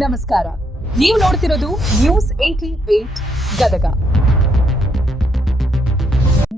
ನಮಸ್ಕಾರ, ನೀವು ನೋಡ್ತಿರೋದು ನ್ಯೂಸ್ 88 ಗದಗ.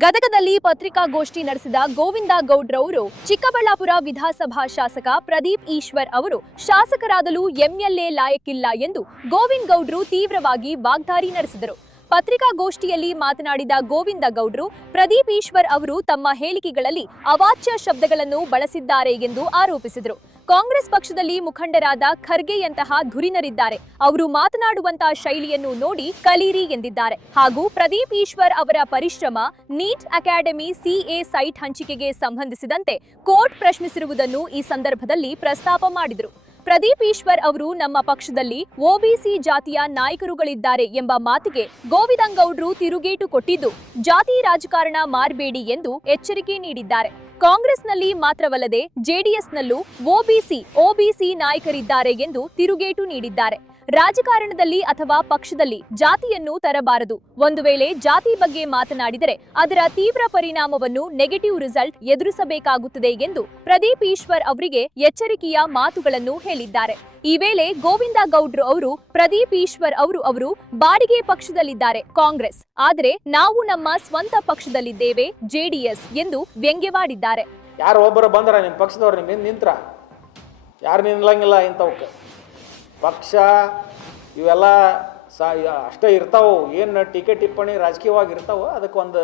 ಗದಗದಲ್ಲಿ ಪತ್ರಿಕಾಗೋಷ್ಠಿ ನಡೆಸಿದ ಗೋವಿಂದ ಗೌಡ್ರವರು ಚಿಕ್ಕಬಳ್ಳಾಪುರ ವಿಧಾನಸಭಾ ಶಾಸಕ ಪ್ರದೀಪ್ ಈಶ್ವರ್ ಅವರು ಶಾಸಕರಾದಲು ಎಂಎಲ್ಎ ಲಾಯಕ್ಕಿಲ್ಲ ಎಂದು ಗೋವಿಂದ ಗೌಡ್ರು ತೀವ್ರವಾಗಿ ವಾಗ್ದಾಳಿ ನಡೆಸಿದರು. ಪತ್ರಿಕಾಗೋಷ್ಠಿಯಲ್ಲಿ ಮಾತನಾಡಿದ ಗೋವಿಂದ ಗೌಡ್ರು, ಪ್ರದೀಪ್ ಈಶ್ವರ್ ಅವರು ತಮ್ಮ ಹೇಳಿಕೆಗಳಲ್ಲಿ ಅವಾಚ್ಯ ಶಬ್ದಗಳನ್ನು ಬಳಸಿದ್ದಾರೆ ಎಂದು ಆರೋಪಿಸಿದರು. ಕಾಂಗ್ರೆಸ್ ಪಕ್ಷದಲ್ಲಿ ಮುಖಂಡರಾದ ಖರ್ಗೆಯಂತಹ ಧುರೀಣರಿದ್ದಾರೆ, ಅವರು ಮಾತನಾಡುವಂತಹ ಶೈಲಿಯನ್ನು ನೋಡಿ ಕಲೀರಿ ಎಂದಿದ್ದಾರೆ. ಹಾಗೂ ಪ್ರದೀಪ್ ಈಶ್ವರ್ ಅವರ ಪರಿಶ್ರಮ, ನೀಟ್ ಅಕಾಡೆಮಿ ಸಿಎ ಸೈಟ್ ಹಂಚಿಕೆಗೆ ಸಂಬಂಧಿಸಿದಂತೆ ಕೋರ್ಟ್ ಪ್ರಶ್ನಿಸಿರುವುದನ್ನು ಈ ಸಂದರ್ಭದಲ್ಲಿ ಪ್ರಸ್ತಾಪ ಮಾಡಿದರು. ಪ್ರದೀಪ್ ಈಶ್ವರ್ ಅವರು ನಮ್ಮ ಪಕ್ಷದಲ್ಲಿ ಒಬಿಸಿ ಜಾತಿಯ ನಾಯಕರುಗಳಿದ್ದಾರೆ ಎಂಬ ಮಾತಿಗೆ ಗೋವಿಂದ ಗೌಡ್ರು ತಿರುಗೇಟು ಕೊಟ್ಟಿದ್ದು, ಜಾತಿ ರಾಜಕಾರಣ ಮಾಡಬೇಡಿ ಎಂದು ಎಚ್ಚರಿಕೆ ನೀಡಿದ್ದಾರೆ. ಕಾಂಗ್ರೆಸ್ನಲ್ಲಿ ಮಾತ್ರವಲ್ಲದೆ ಜೆಡಿಎಸ್ನಲ್ಲೂ ಒಬಿಸಿ ನಾಯಕರಿದ್ದಾರೆ ಎಂದು ತಿರುಗೇಟು ನೀಡಿದ್ದಾರೆ. ರಾಜಕಾರಣದಲ್ಲಿ ಅಥವಾ ಪಕ್ಷದಲ್ಲಿ ಜಾತಿಯನ್ನು ತರಬಾರದು. ಒಂದು ವೇಳೆ ಜಾತಿ ಬಗ್ಗೆ ಮಾತನಾಡಿದರೆ ಅದರ ತೀವ್ರ ಪರಿಣಾಮವನ್ನು ನೆಗೆಟಿವ್ ರಿಸಲ್ಟ್ ಎದುರಿಸಬೇಕಾಗುತ್ತದೆ ಎಂದು ಪ್ರದೀಪ್ ಈಶ್ವರ್ ಅವರಿಗೆ ಎಚ್ಚರಿಕೆಯ ಮಾತುಗಳನ್ನು ಹೇಳಿದ್ದಾರೆ. ಈ ವೇಳೆ ಗೋವಿಂದ ಗೌಡ್ರು ಅವರು ಪ್ರದೀಪ್ ಈಶ್ವರ್ ಅವರು ಬಾಡಿಗೆ ಪಕ್ಷದಲ್ಲಿದ್ದಾರೆ ಕಾಂಗ್ರೆಸ್, ಆದರೆ ನಾವು ನಮ್ಮ ಸ್ವಂತ ಪಕ್ಷದಲ್ಲಿದ್ದೇವೆ ಜೆಡಿಎಸ್ ಎಂದು ವ್ಯಂಗ್ಯವಾಡಿದ್ದಾರೆ. ಯಾರು ಒಬ್ಬರು ಬಂದ್ರ ನಿಮ್ಮ ಪಕ್ಷದವ್ರು ನಿಮ್ಮ ನಿಂತ್ರ ಯಾರು ನಿಲ್ಲಂಗಿಲ್ಲ. ಇಂಥವಕ್ಕೆ ಪಕ್ಷ ಇವೆಲ್ಲ ಅಷ್ಟೇ ಇರ್ತಾವೆ. ಏನು ಟೀಕೆ ಟಿಪ್ಪಣಿ ರಾಜಕೀಯವಾಗಿ ಇರ್ತಾವೆ, ಅದಕ್ಕೆ ಒಂದು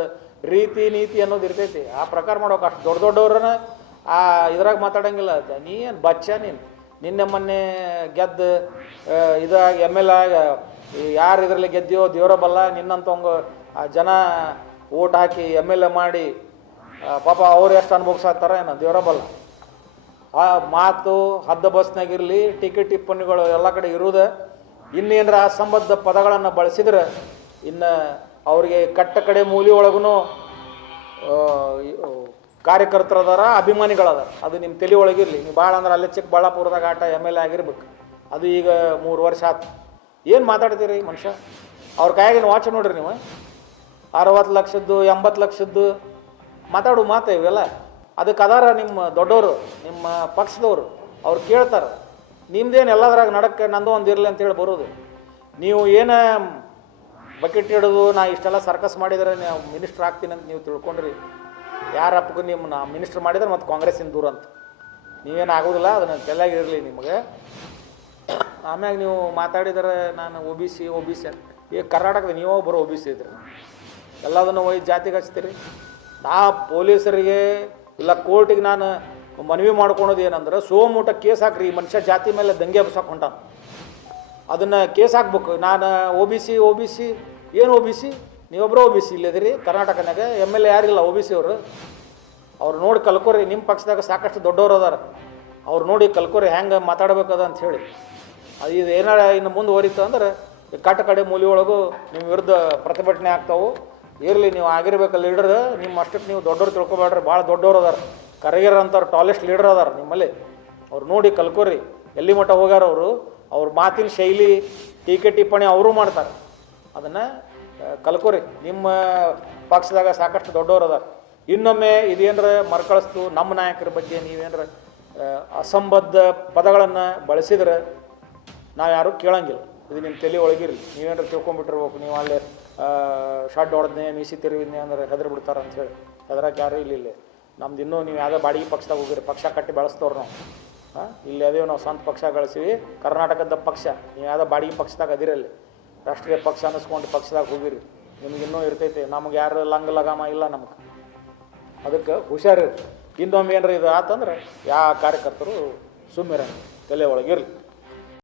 ರೀತಿ ನೀತಿ ಅನ್ನೋದು ಇರ್ತೈತಿ. ಆ ಪ್ರಕಾರ ಮಾಡೋಕೆ ಅಷ್ಟು ದೊಡ್ಡವ್ರನ್ನ ಇದ್ರಾಗ ಮಾತಾಡೋಂಗಿಲ್ಲ. ನೀ ಏನು ಬಚ್ಚ ನಿನ್ನೆ ಮೊನ್ನೆ ಗೆದ್ದು ಇದಾಗ ML ಯಾರು ಇದರಲ್ಲಿ ಗೆದ್ದಿಯೋ ದೇವರ ಬಲ್ಲ. ನಿನ್ನಂತವಂಗ ಜನ ಓಟ್ ಹಾಕಿ MLA ಮಾಡಿ ಪಾಪ ಅವ್ರು ಎಷ್ಟು ಅನುಭವಿಸ್ತಾರ ಏನೋ ದೇವರ ಬಲ್ಲ. ಆ ಮಾತು ಹದ್ದ ಬಸ್ನಾಗಿರಲಿ, ಟೀಕೆ ಟಿಪ್ಪಣಿಗಳು ಎಲ್ಲ ಕಡೆ ಇರುವುದೇ. ಇನ್ನೇನರ ಅಸಂಬದ್ಧ ಪದಗಳನ್ನು ಬಳಸಿದ್ರೆ ಇನ್ನು ಅವ್ರಿಗೆ ಕಟ್ಟ ಕಡೆ ಮೂಲಿ ಒಳಗೂ ಕಾರ್ಯಕರ್ತರದಾರ, ಅಭಿಮಾನಿಗಳದಾರ. ಅದು ನಿಮ್ಮ ತಲೆ ಒಳಗಿರಲಿ. ನೀವು ಭಾಳ ಅಂದ್ರೆ ಅಲ್ಲೇ ಚಿಕ್ಕಬಳ್ಳಾಪುರದಾಗ ಆಟ MLA ಆಗಿರ್ಬೇಕು. ಅದು ಈಗ 3 ವರ್ಷ ಆಯ್ತು. ಏನು ಮಾತಾಡ್ತೀರಿ ಮನುಷ್ಯ? ಅವ್ರ ಕೈಯಾಗಿನ ವಾಚ್ ನೋಡ್ರಿ ನೀವು. 60 ಲಕ್ಷದ್ದು 80 ಲಕ್ಷದ್ದು ಮಾತಾಡು ಮಾತು ಇವೆಲ್ಲ. ಅದಕ್ಕೆ ಅದಾರ ನಿಮ್ಮ ದೊಡ್ಡವರು, ನಿಮ್ಮ ಪಕ್ಷದವರು, ಅವ್ರು ಕೇಳ್ತಾರೆ. ನಿಮ್ದೇನು ಎಲ್ಲದ್ರಾಗ ನಡಕ್ಕೆ ನಂದು ಒಂದು ಇರಲಿ ಅಂತೇಳಿ ಬರೋದು. ನೀವು ಏನು ಬಕೆಟ್ ಹಿಡಿದು ನಾ ಇಷ್ಟೆಲ್ಲ ಸರ್ಕಸ್ ಮಾಡಿದರೆ ನೀವು ಮಿನಿಸ್ಟ್ರ್ ಆಗ್ತೀನಿ ಅಂತ ನೀವು ತಿಳ್ಕೊಂಡ್ರಿ. ಯಾರಪ್ಪಗೂ ನಿಮ್ಮನ್ನ ಮಿನಿಸ್ಟ್ರ್ ಮಾಡಿದ್ರೆ ಮತ್ತು ಕಾಂಗ್ರೆಸ್ಸಿನ ದೂರ ಅಂತ. ನೀವೇನು ಆಗೋದಿಲ್ಲ, ಅದನ್ನು ತಲೆಯಾಗಿರಲಿ ನಿಮಗೆ. ಆಮ್ಯಾಗ ನೀವು ಮಾತಾಡಿದರೆ ನಾನು ಒಬಿಸಿ ಅಂತ. ಈಗ ಕರ್ನಾಟಕದ ನೀವೋ ಬರೋ OBC ಇದ್ರಿ, ಎಲ್ಲದನ್ನು ಒಯ್ದು ಜಾತಿಗೆ ಹಚ್ತೀರಿ. ನಾ ಪೊಲೀಸರಿಗೆ ಇಲ್ಲ ಕೋರ್ಟಿಗೆ ನಾನು ಮನವಿ ಮಾಡ್ಕೊಳೋದು ಏನಂದ್ರೆ, ಸೋಮೂಟ ಕೇಸ್ ಹಾಕ್ರಿ, ಈ ಮನುಷ್ಯ ಜಾತಿ ಮೇಲೆ ದಂಗೆ ಎಬ್ಸಕ್ಕೆ ಹೊಂಟಾನ, ಅದನ್ನು ಕೇಸ್ ಹಾಕ್ಬೇಕು. ನಾನು ಒಬಿಸಿ ಏನು OBC? ನೀವೊಬ್ಬರು OBC ಇಲ್ಲದಿರಿ ಕರ್ನಾಟಕನಾಗ. MLA ಯಾರಿಲ್ಲ OBC ಅವರು. ಅವ್ರು ನೋಡಿ ಕಲ್ಕೋರಿ. ನಿಮ್ಮ ಪಕ್ಷದಾಗ ಸಾಕಷ್ಟು ದೊಡ್ಡವರು ಅದಾರ, ಅವ್ರು ನೋಡಿ ಕಲ್ಕೋರಿ ಹೆಂಗೆ ಮಾತಾಡಬೇಕದ ಅಂತ ಹೇಳಿ. ಅದು ಇದು ಏನಾರ ಇನ್ನು ಮುಂದುವರಿತು ಅಂದ್ರೆ ಕಟ್ಟ ಕಡೆ ಮೂಲಿ ಒಳಗೂ ನಿಮ್ಮ ವಿರುದ್ಧ ಪ್ರತಿಭಟನೆ ಆಗ್ತಾವೆ. ಇರಲಿ, ನೀವು ಆಗಿರ್ಬೇಕು ಲೀಡರ್. ನಿಮ್ಮ ಅಷ್ಟಕ್ಕೆ ನೀವು ದೊಡ್ಡವ್ರು ತಿಳ್ಕೊಬೇಡ್ರಿ. ಭಾಳ ದೊಡ್ಡವ್ರು ಅದಾರ, ಕರಗಿರ ಅಂತಾರೆ, ಟಾಲೆಸ್ಟ್ ಲೀಡರ್ ಅದಾರ ನಿಮ್ಮಲ್ಲಿ. ಅವ್ರು ನೋಡಿ ಕಲ್ಕೋರಿ ಎಲ್ಲಿ ಮಟ್ಟ ಹೋಗ್ಯಾರ ಅವರು. ಅವ್ರ ಮಾತಿನ ಶೈಲಿ, ಟೀಕೆ ಟಿಪ್ಪಣಿ ಅವರು ಮಾಡ್ತಾರೆ, ಅದನ್ನು ಕಲ್ಕೋರಿ. ನಿಮ್ಮ ಪಕ್ಷದಾಗ ಸಾಕಷ್ಟು ದೊಡ್ಡವ್ರು ಅದಾರ. ಇನ್ನೊಮ್ಮೆ ಇದೇನರ ಮರ್ಕಳಿಸ್ತು ನಮ್ಮ ನಾಯಕರ ಬಗ್ಗೆ ನೀವೇನರ ಅಸಂಬದ್ಧ ಪದಗಳನ್ನು ಬಳಸಿದ್ರೆ ನಾವು ಯಾರೂ ಕೇಳಂಗಿಲ್ಲ. ಇದು ನಿಮ್ಮ ತಲೆ ಒಳಗಿರಲಿ. ನೀವೇನಾರು ತಿಳ್ಕೊಂಬಿಟ್ಟಿರ್ಬೇಕು. ನೀವು ಅಲ್ಲೇ ಶಾರ್ಟ್ ಹೊಡೆದ್ನೆ, ಮೀಸಿ ತಿರುವಿದ್ನೆ ಅಂದ್ರೆ ಹೆದರ್ ಬಿಡ್ತಾರೆ ಅಂಥೇಳಿ ಹೆದರಕ್ಕೆ ಯಾರೂ ಇಲ್ಲಿ. ನಮ್ದು ಇನ್ನೂ ನೀವು ಯಾವುದೋ ಬಾಡಿಗೆ ಪಕ್ಷದಾಗ ಹೋಗಿರಿ. ಪಕ್ಷ ಕಟ್ಟಿ ಬೆಳೆಸ್ತವ್ರು ನಾವು. ಇಲ್ಲಿ ಅದೇವು ನಾವು ಸ್ವಂತ ಪಕ್ಷ ಗಳಿಸಿವಿ, ಕರ್ನಾಟಕದ ಪಕ್ಷ. ನೀವು ಯಾವುದೋ ಬಾಡಿಗೆ ಪಕ್ಷದಾಗ ಅದಿರಲ್ಲಿ ರಾಷ್ಟ್ರೀಯ ಪಕ್ಷ ಅನ್ನಿಸ್ಕೊಂಡು ಪಕ್ಷದಾಗ ಹೋಗಿರಿ. ನಿಮ್ಗೆ ಇನ್ನೂ ಇರ್ತೈತೆ. ನಮ್ಗೆ ಯಾರು ಲಗಾಮ ಇಲ್ಲ ನಮ್ಗೆ. ಅದಕ್ಕೆ ಹುಷಾರಿರಿ. ಇನ್ನೊಮ್ಮೆ ಏನಾರ ಇದು ಆತಂದ್ರೆ ಯಾವ ಕಾರ್ಯಕರ್ತರು ಸುಮ್ಮಿರ ತಲೆ ಒಳಗಿರಲಿ.